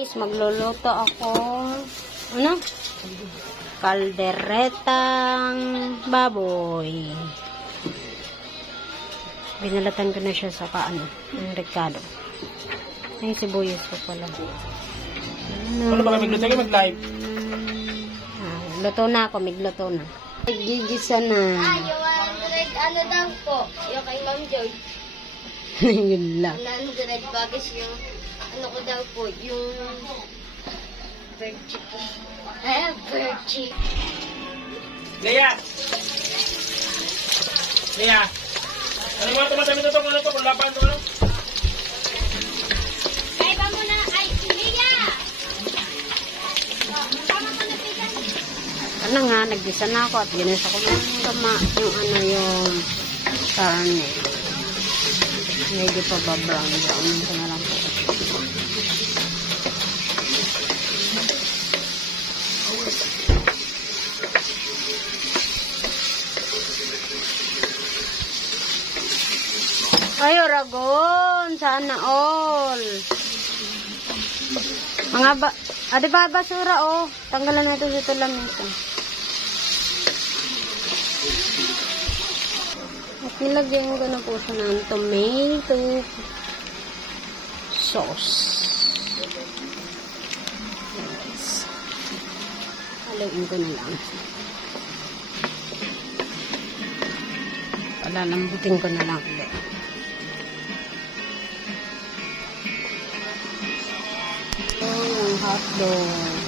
Guys, magluluto ako ano? Kalderetang baboy. Binalatan ko na siya sa ng rekado. Ay, sibuyas ko pala. Ano ba kami magluto? Mag-live? Luto na ako, migluto na. Gigisa na. Yung 100, ano daw po? Yung kay Ma'am Joy. Yun lang. 100 bagis yung, ano ko daw po, yung bird chicken. Bird chicken. Leia! Leia! Ano ba tumatami ito? Ano ito? Kung lapan ito? Ay, ba mo na? Ay, Leia! Ano nga, naggisa na ako at ginisa ko ng yung karne. Medyo pa ba brown ko na lang po. Ay, Oragon! Sana all! Mga adi ba basura, oh. Tanggalan na ito sa lamesa. At nilagyan ko na po siya ng tomato sauce. Yes. Haluin ko na lang. Palalambutin ko na lang ulit. Yung hotdog.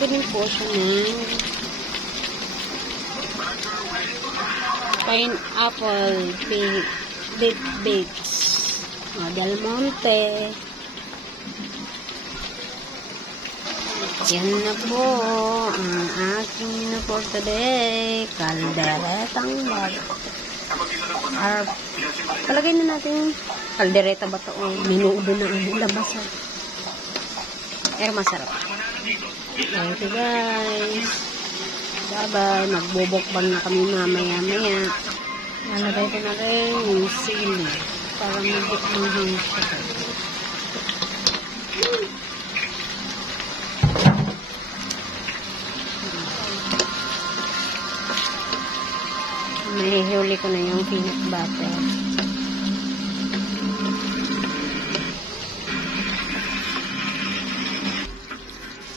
Kunin po siya ng pineapple bakes. Del Monte. Yan na po ang aking na for today. Kalderetang baboy. Palagay na natin kaldereta ba ito o minudo na ang labasan. Pero masarap. Thank you guys. Bye-bye. Magbubukbang na kami mamaya-maya. Nalagay ko na rin yung sili para mag-manghang siya. Mahihuli ko na yung peanut butter.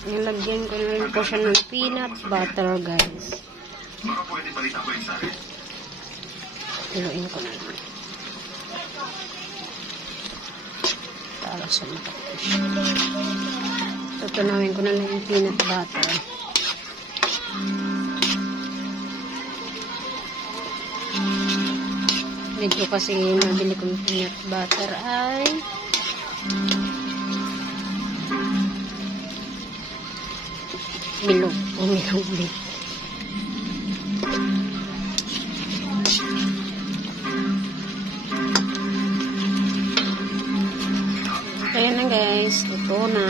Nilagyan ko na rin po siya ng peanut butter, guys. Hiluin ko na lang. Para sa matapos. Tutunawin ko na lang yung peanut butter. Medyo kasi nabili kong peanut butter ay milog o milog. Ayan na guys, ito na.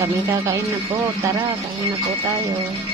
Kami kakain na po. Tara, kain na po tayo.